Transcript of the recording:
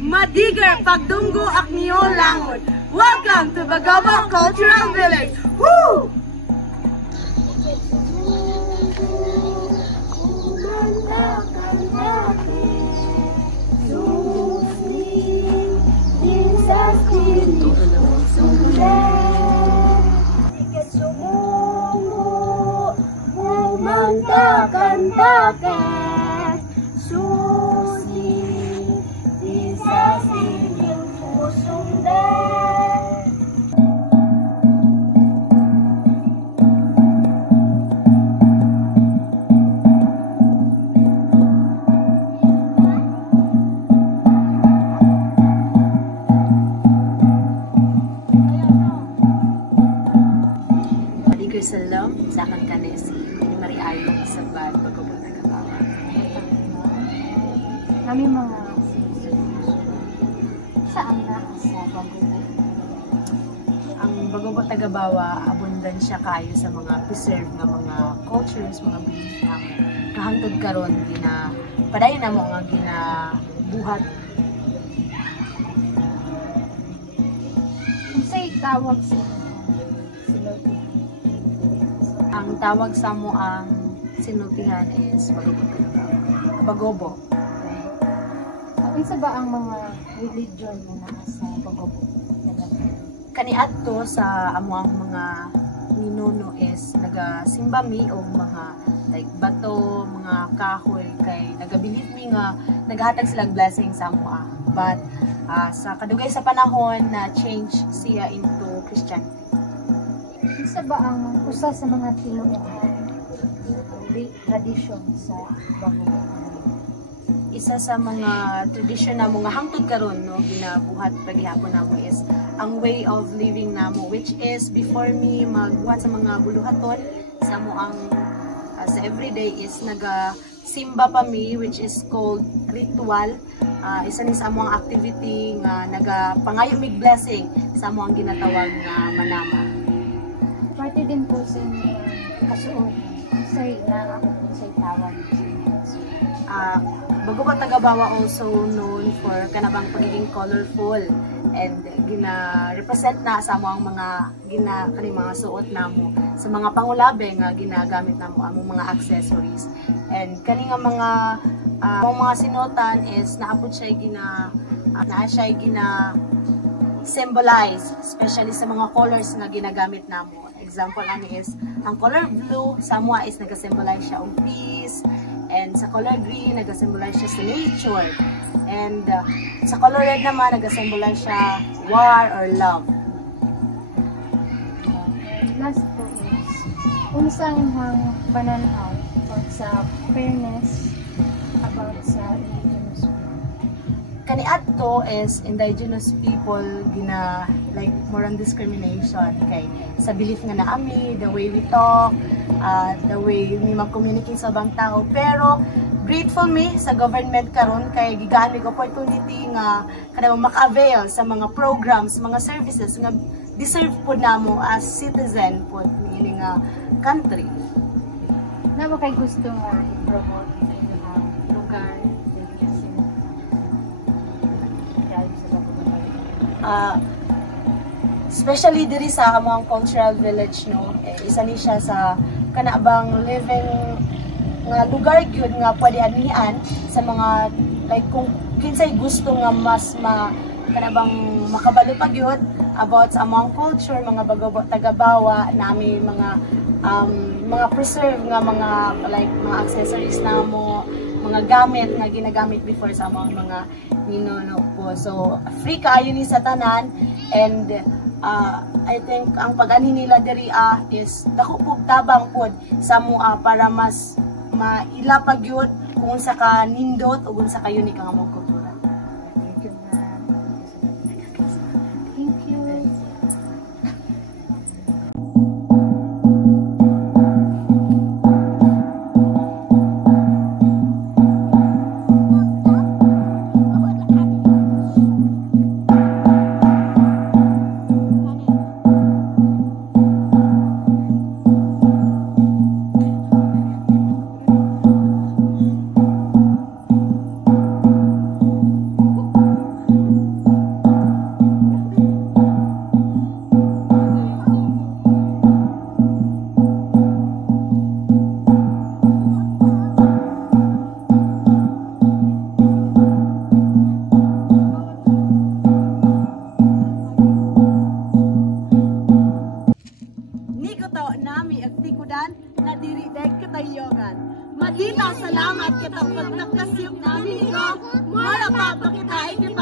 Madiger pagdunggo akniyo langon. Welcome to Bagobo Cultural Village. Woo! Salam sa akan kanesi ni Mariayo sa bad Bagobo Tagabawa. Kami mga saan na sa Bagobo? Ang Bagobo Tagabawa abundan siya kayo sa mga preserve nga mga cultures, mga belief namin. Kahangtod karon gina padayon namo nga ginabuhat. Unsay tawag sila? Ang tawag sa mo ang sinultihan is Bagobo Tagabawa. Bagobo. Isa ba ang mga religion na nasa Bagobo? Kaniadto sa amo ang mga ninuno is nagasimba mi og mga like bato, mga kahoy kay nagabilib mi nga nagahatag silang blessing sa amo. But sa kadugay sa panahon na change siya into Christianity. Isa ba ang usa sa mga tinuohan tradition sa Bagobo? Isa sa mga tradisyon namo nga hangtod karon no ginabuhat paghihapon namo is ang way of living namo, which is before me magbuhat sa mga buluhaton sa mo ang sa everyday is simba pa mi, which is called ritual. Isa ni sa among activity nga nagapangayo mig blessing sa mo ang ginatawag nga manama. Parte din po sa kasuot. Say na ako po sa tawag. Bagobo Tagabawa also known for kanabang pagiging colorful and gina-represent na sa among mga kaning mga suot namo sa mga pangulabe nga ginagamit namo among mga accessories. And kani nga mga sinuotan is naapod siya gina symbolize, especially sa mga colors nga ginagamit namo. Example ani is ang color blue sa mua is nag-symbolize siya og peace, and sa color green nag-symbolize siya sa nature, and sa color red naman nag-symbolize siya war or love. Last po is unsang hang bananaw sa fairness about sa indigenous people. Kaniadto is indigenous people like more on discrimination kay sa belief nga naami, the way we talk, the way we mag-communicate sa bang tao. Pero grateful me sa government karon kay gigaan mig opportunity nga kada maka-avail sa mga programs, mga services nga deserve pud namo as citizen pud meaning country. Na ba kay gusto nga i-promote sa inyong lugar? Especially diri sa among cultural village no, isa ni siya sa kanabang living nga lugar gyud nga pwede anian sa mga like kung kinsay gusto nga mas kanabang makabalo pa gyud about sa among culture, mga Bagobo Tagabawa nami mga preserve nga mga like mga accessories namo, mga gamit nga ginagamit before sa mga ninuno po. So free kaayo ni sa tanan, and I think ang pag-ani nila diri is dako pug tabang pod sa mua para mas mailapag yun kung sa ka nindot o kung sa ka unique ang among kultura. Thank you. ang pagtakasyok namin ikaw. Mara pa, pakitain kita